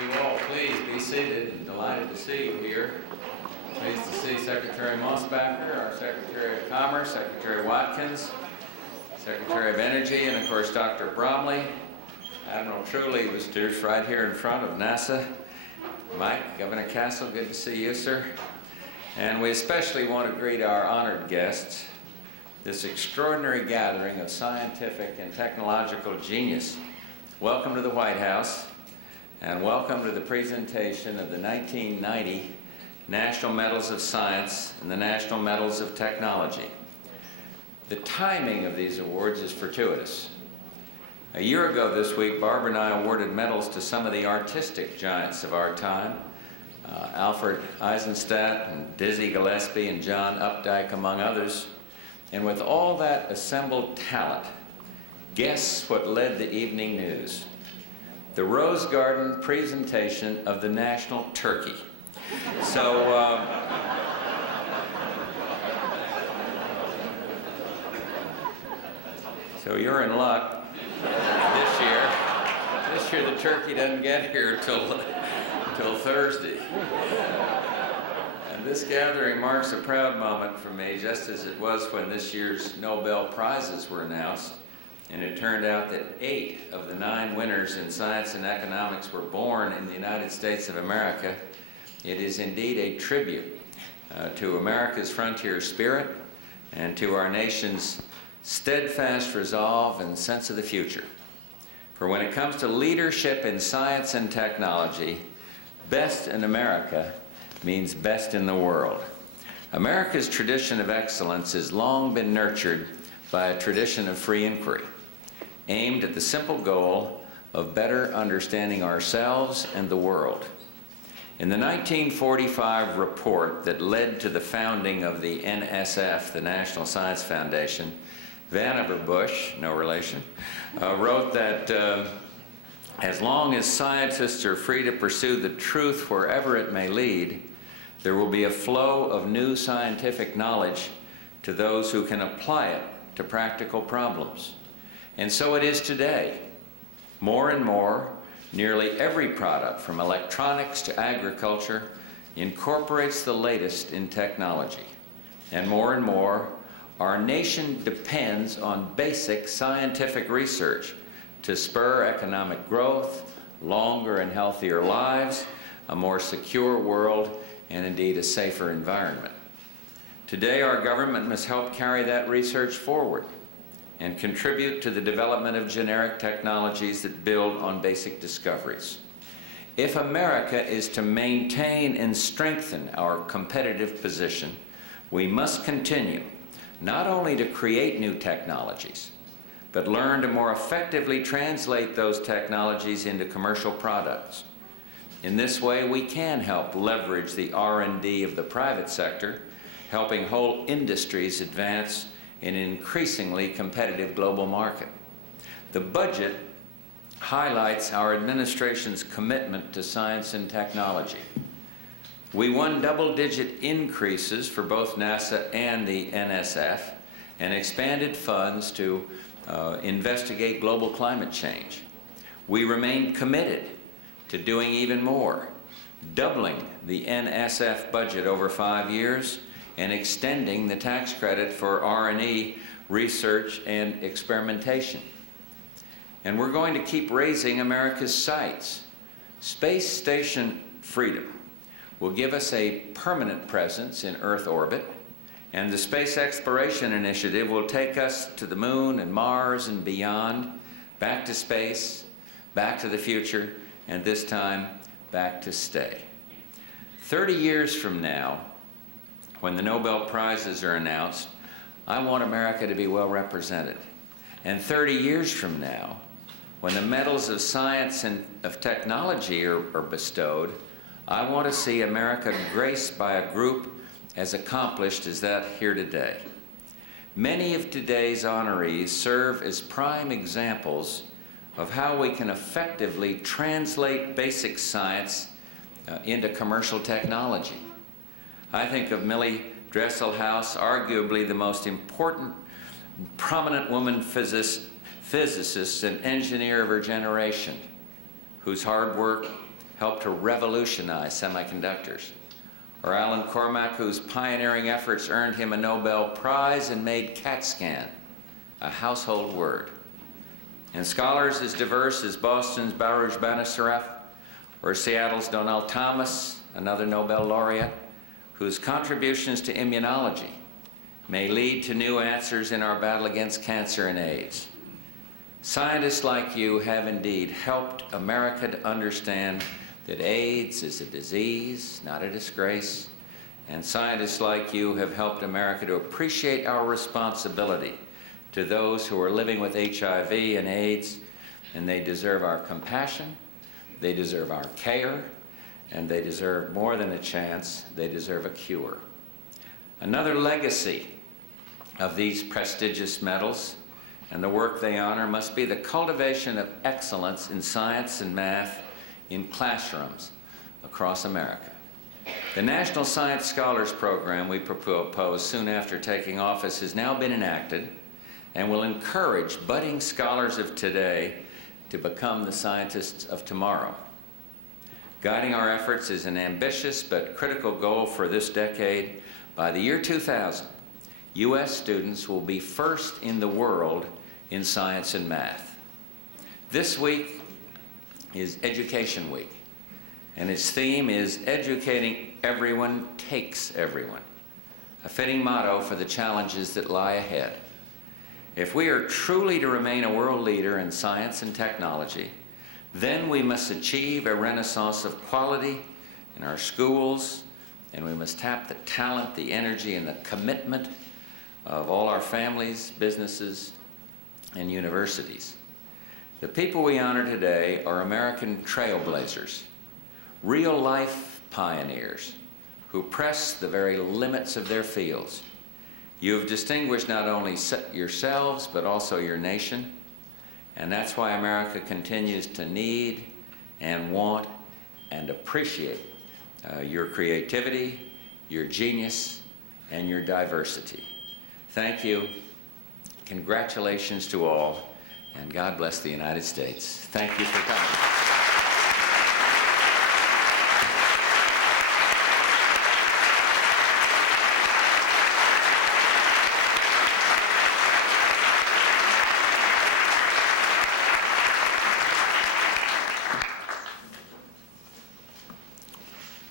you all please be seated, and delighted to see you here. Pleased to see Secretary Mosbacher, our Secretary of Commerce, Secretary Watkins, Secretary of Energy, and of course Dr. Bromley. Admiral Truly was just right here in front of NASA. Mike, Governor Castle, good to see you, sir. And we especially want to greet our honored guests, this extraordinary gathering of scientific and technological genius. Welcome to the White House, and welcome to the presentation of the 1990 National Medals of Science and the National Medals of Technology. The timing of these awards is fortuitous. A year ago this week, Barbara and I awarded medals to some of the artistic giants of our time, Alfred Eisenstadt and Dizzy Gillespie and John Updike, among others. And with all that assembled talent, guess what led the evening news? The Rose Garden presentation of the national turkey. So, so you're in luck this year. This year the turkey doesn't get here till Thursday. And this gathering marks a proud moment for me, just as it was when this year's Nobel Prizes were announced. And it turned out that 8 of the 9 winners in science and economics were born in the United States of America. It is indeed a tribute to America's frontier spirit and to our nation's steadfast resolve and sense of the future. For when it comes to leadership in science and technology, best in America means best in the world. America's tradition of excellence has long been nurtured by a tradition of free inquiry, aimed at the simple goal of better understanding ourselves and the world. In the 1945 report that led to the founding of the NSF, the National Science Foundation, Vannevar Bush, no relation, wrote that as long as scientists are free to pursue the truth wherever it may lead, there will be a flow of new scientific knowledge to those who can apply it to practical problems. And so it is today. More and more, nearly every product, from electronics to agriculture, incorporates the latest in technology. And more, our nation depends on basic scientific research to spur economic growth, longer and healthier lives, a more secure world, and indeed a safer environment. Today, our government must help carry that research forward and contribute to the development of generic technologies that build on basic discoveries. If America is to maintain and strengthen our competitive position, we must continue not only to create new technologies, but learn to more effectively translate those technologies into commercial products. In this way, we can help leverage the R&D of the private sector, helping whole industries advance in an increasingly competitive global market. The budget highlights our administration's commitment to science and technology. We won double-digit increases for both NASA and the NSF and expanded funds to investigate global climate change. We remain committed to doing even more, doubling the NSF budget over 5 years and extending the tax credit for R&E research and experimentation. And we're going to keep raising America's sights. Space Station Freedom will give us a permanent presence in Earth orbit, and the Space Exploration Initiative will take us to the Moon and Mars and beyond, back to space, back to the future, and this time, back to stay. 30 years from now, when the Nobel Prizes are announced, I want America to be well represented. And 30 years from now, when the medals of science and of technology are bestowed, I want to see America graced by a group as accomplished as that here today. Many of today's honorees serve as prime examples of how we can effectively translate basic science into commercial technology. I think of Millie Dresselhaus, arguably the most important, prominent woman physicist and engineer of her generation, whose hard work helped to revolutionize semiconductors. Or Alan Cormack, whose pioneering efforts earned him a Nobel Prize and made CAT scan a household word. And scholars as diverse as Boston's Baruch Banasaref, or Seattle's Donnell Thomas, another Nobel laureate, whose contributions to immunology may lead to new answers in our battle against cancer and AIDS. Scientists like you have indeed helped America to understand that AIDS is a disease, not a disgrace, and scientists like you have helped America to appreciate our responsibility to those who are living with HIV and AIDS, and they deserve our compassion, they deserve our care, and they deserve more than a chance, they deserve a cure. Another legacy of these prestigious medals and the work they honor must be the cultivation of excellence in science and math in classrooms across America. The National Science Scholars Program we proposed soon after taking office has now been enacted and will encourage budding scholars of today to become the scientists of tomorrow. Guiding our efforts is an ambitious but critical goal for this decade. By the year 2000, U.S. students will be first in the world in science and math. This week is Education Week, and its theme is Educating Everyone Takes Everyone, a fitting motto for the challenges that lie ahead. If we are truly to remain a world leader in science and technology, then we must achieve a renaissance of quality in our schools, and we must tap the talent, the energy, and the commitment of all our families, businesses, and universities. The people we honor today are American trailblazers, real-life pioneers who press the very limits of their fields. You have distinguished not only yourselves, but also your nation, and that's why America continues to need and want and appreciate your creativity, your genius, and your diversity. Thank you. Congratulations to all, and God bless the United States. Thank you for coming.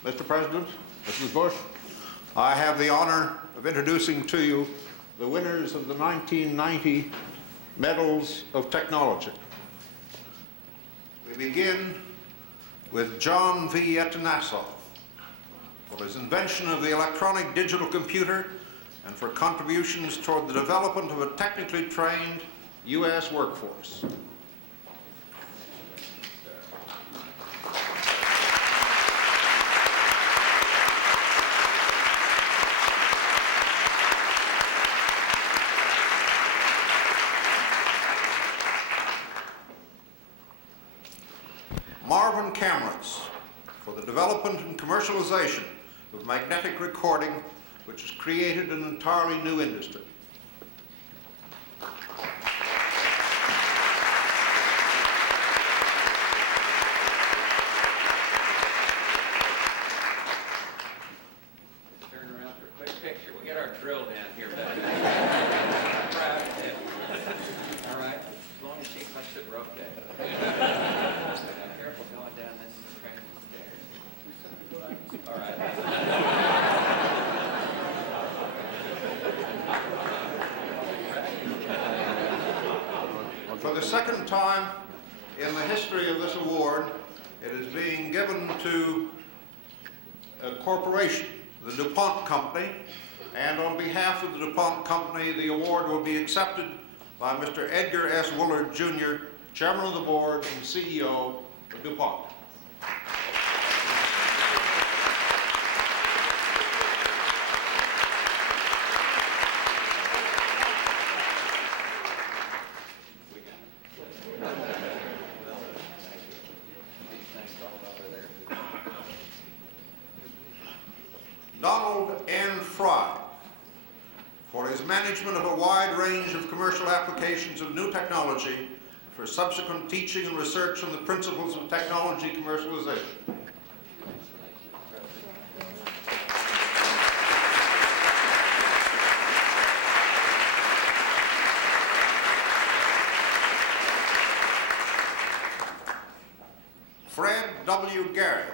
Mr. President, Mrs. Bush, I have the honor of introducing to you the winners of the 1990 Medals of Technology. We begin with John V. Etanasov for his invention of the electronic digital computer and for contributions toward the development of a technically trained U.S. workforce. Marvin Camerons for the development and commercialization of magnetic recording, which has created an entirely new industry. Turn around for a quick picture. We'll get our drill down here back. All right, as long as she puts it rough down. Careful going down this stairs. All right. For the second time in the history of this award, it is being given to a corporation, the DuPont Company, and on behalf of the DuPont Company, the award will be accepted by Mr. Edgar S. Willard, Jr., Chairman of the Board and CEO of DuPont. Donald N. Fry for his management of a wide range of commercial applications of new technology for subsequent teaching and research on the principles of technology commercialization. W. Gary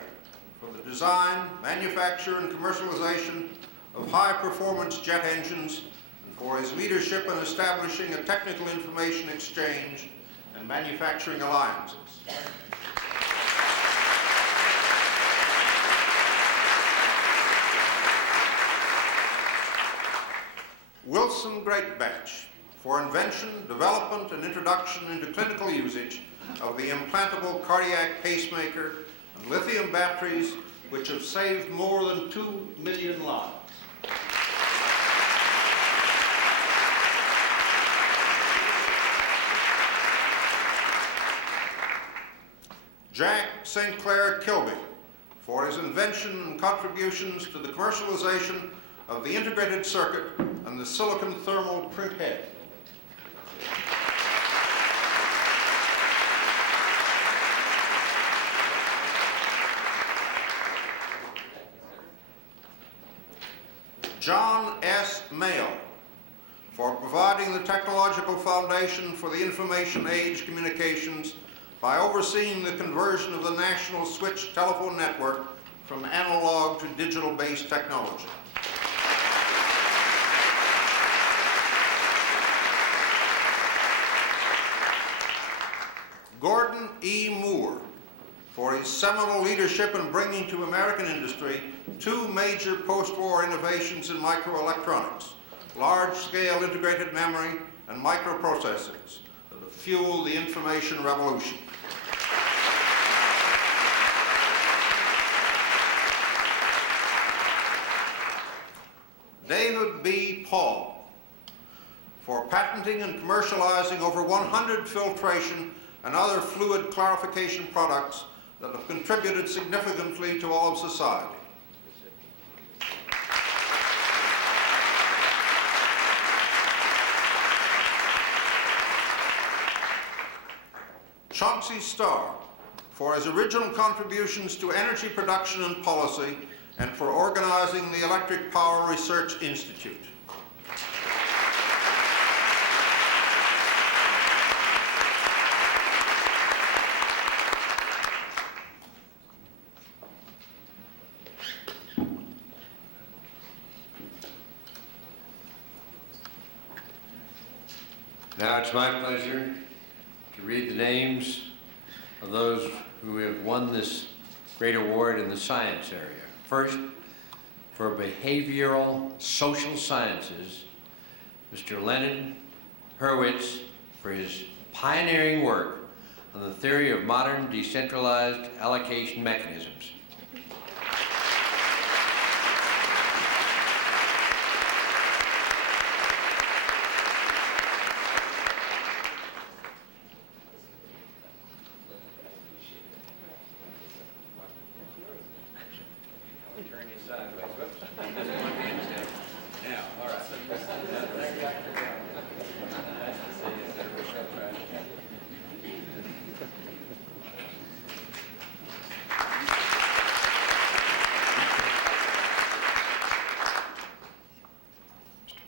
for the design, manufacture, and commercialization of high-performance jet engines, and for his leadership in establishing a technical information exchange and manufacturing alliances. Wilson Greatbench for invention, development, and introduction into clinical usage of the implantable cardiac pacemaker and lithium batteries, which have saved more than 2 million lives. Jack St. Clair Kilby for his invention and contributions to the commercialization of the integrated circuit and the silicon thermal print head. John S. Mayo for providing the technological foundation for the information age communications by overseeing the conversion of the national switched telephone network from analog to digital-based technology. Gordon E. Moore for his seminal leadership in bringing to American industry two major post-war innovations in microelectronics, large-scale integrated memory and microprocessors that have fueled the information revolution. David B. Paul for patenting and commercializing over 100 filtration and other fluid clarification products that have contributed significantly to all of society. Chauncey Starr for his original contributions to energy production and policy and for organizing the Electric Power Research Institute. Now it's my pleasure to read the names of those who have won this great award in the science area. First, for behavioral social sciences, Mr. Leonard Hurwitz for his pioneering work on the theory of modern decentralized allocation mechanisms.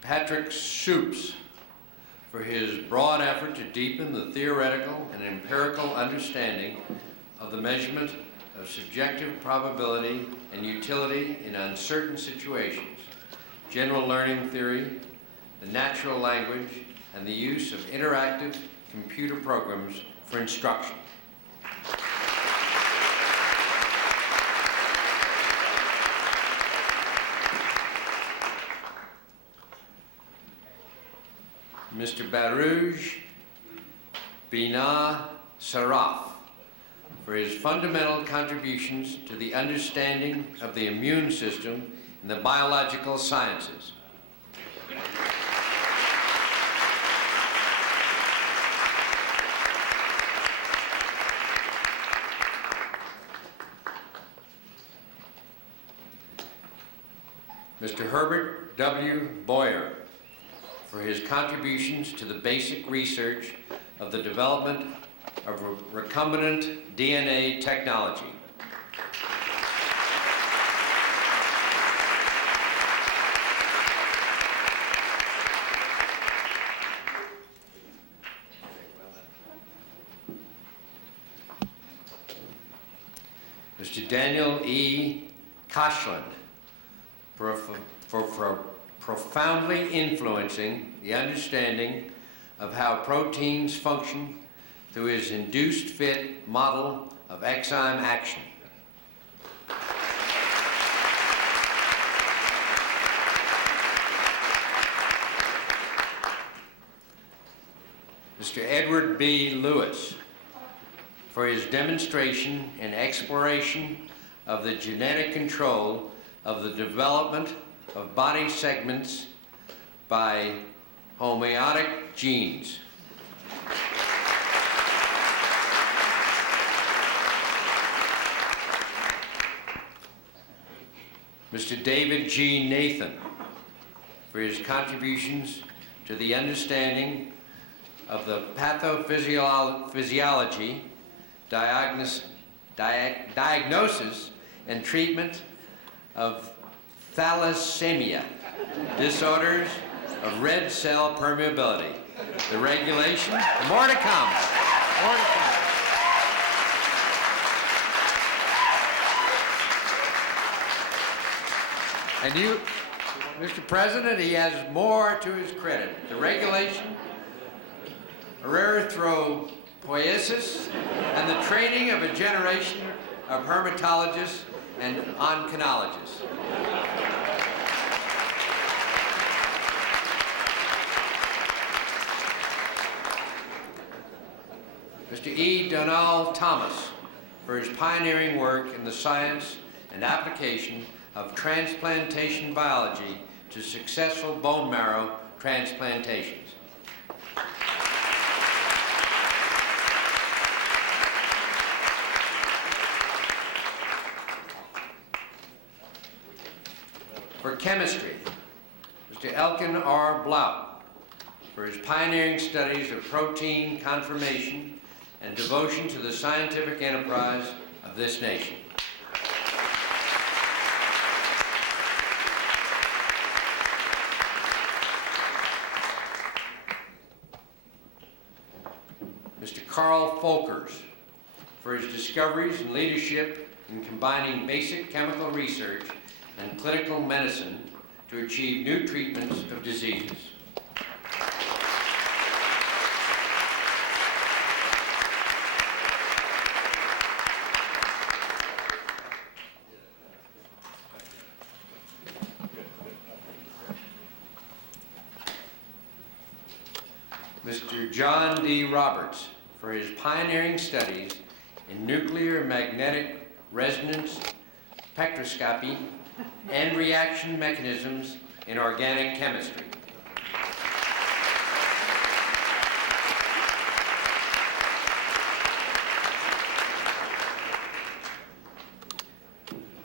Patrick Supes for his broad effort to deepen the theoretical and empirical understanding of the measurement of subjective probability and utility in uncertain situations, general learning theory, the natural language, and the use of interactive computer programs for instruction. Mr. Barouj Bina Saraf for his fundamental contributions to the understanding of the immune system in the biological sciences. Mr. Herbert W. Boyer for his contributions to the basic research of the development of recombinant DNA technology. Mr. Daniel E. Koshland for profoundly influencing the understanding of how proteins function through his induced fit model of enzyme action. Mr. Edward B. Lewis for his demonstration and exploration of the genetic control of the development of body segments by homeotic genes. Mr. David G. Nathan for his contributions to the understanding of the pathophysiology, diagnosis, and treatment of thalassemia, disorders of red cell permeability. The regulation, more to come. More to come. And you, Mr. President, he has more to his credit. The regulation, erythropoiesis, and the training of a generation of hermatologists and oncologists. Mr. E. Donald Thomas for his pioneering work in the science and application of transplantation biology to successful bone marrow transplantations. For chemistry, Mr. Elkin R. Blount for his pioneering studies of protein conformation and devotion to the scientific enterprise of this nation. Mr. Carl Folkers for his discoveries and leadership in combining basic chemical research and clinical medicine to achieve new treatments of diseases. Mr. John D. Roberts for his pioneering studies in nuclear magnetic resonance spectroscopy and reaction mechanisms in organic chemistry.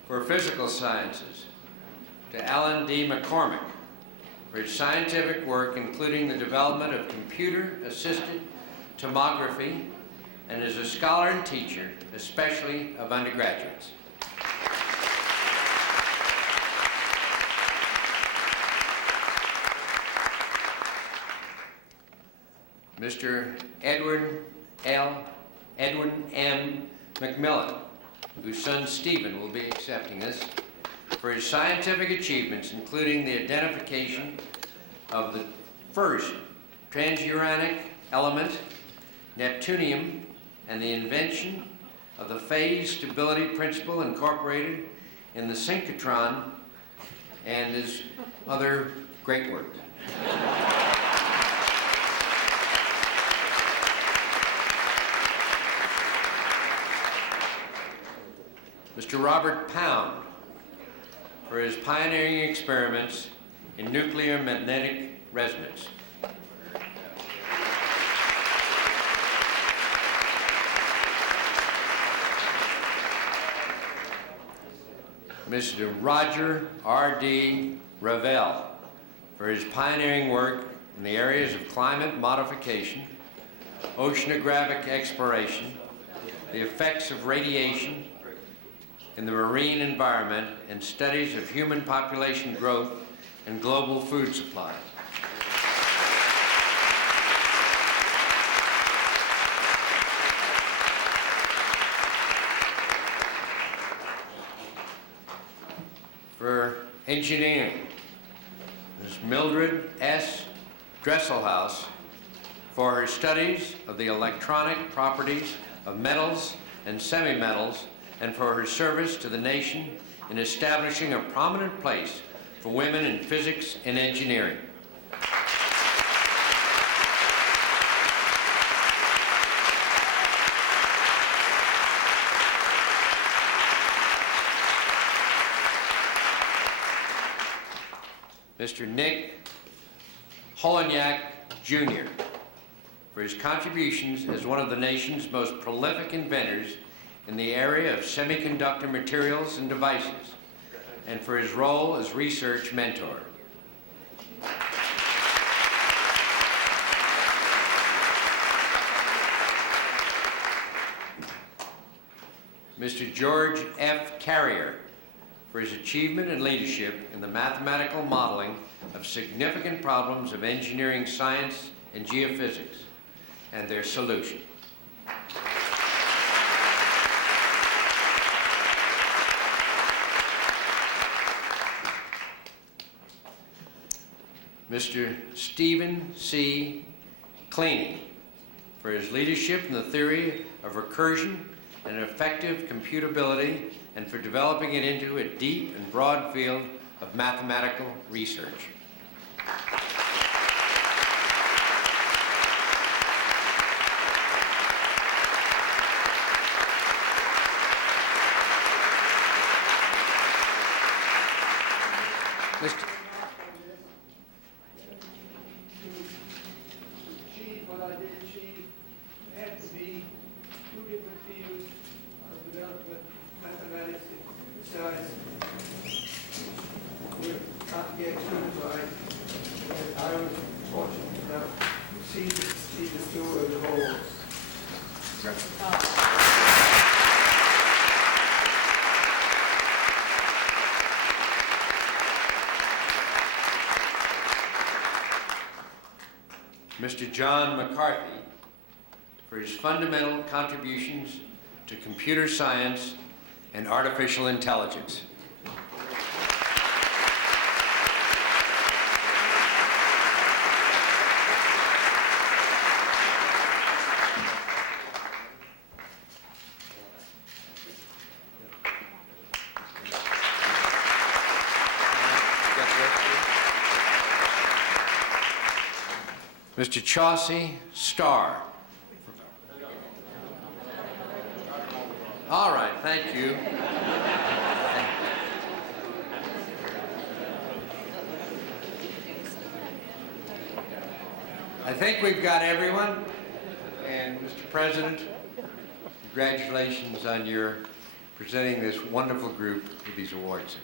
For physical sciences, to Alan D. McCormick for his scientific work including the development of computer-assisted tomography and as a scholar and teacher, especially of undergraduates. Mr. Edwin M. McMillan, whose son Stephen will be accepting this, for his scientific achievements, including the identification of the first transuranic element, neptunium, and the invention of the phase stability principle incorporated in the synchrotron, and his other great work. Mr. Robert Pound for his pioneering experiments in nuclear magnetic resonance. Mr. Roger R.D. Ravel for his pioneering work in the areas of climate modification, oceanographic exploration, the effects of radiation in the marine environment, and studies of human population growth and global food supply. Engineering, Ms. Mildred S. Dresselhaus, for her studies of the electronic properties of metals and semi-metals, and for her service to the nation in establishing a prominent place for women in physics and engineering. Mr. Nick Holonyak, Jr., for his contributions as one of the nation's most prolific inventors in the area of semiconductor materials and devices, and for his role as research mentor. Mr. George F. Carrier, for his achievement and leadership in the mathematical modeling of significant problems of engineering science and geophysics and their solution. Mr. Stephen C. Cleaney, for his leadership in the theory of recursion and effective computability, and for developing it into a deep and broad field of mathematical research. Mr. Achieve what I did achieve, it had to be two different fields of development, mathematics and science. Would not get through by, and I was fortunate enough to see the two of the whole. Mr. John McCarthy, for his fundamental contributions to computer science and artificial intelligence. Mr. Chauncey Starr. All right, thank you. I think we've got everyone. And Mr. President, congratulations on your presenting this wonderful group with these awards.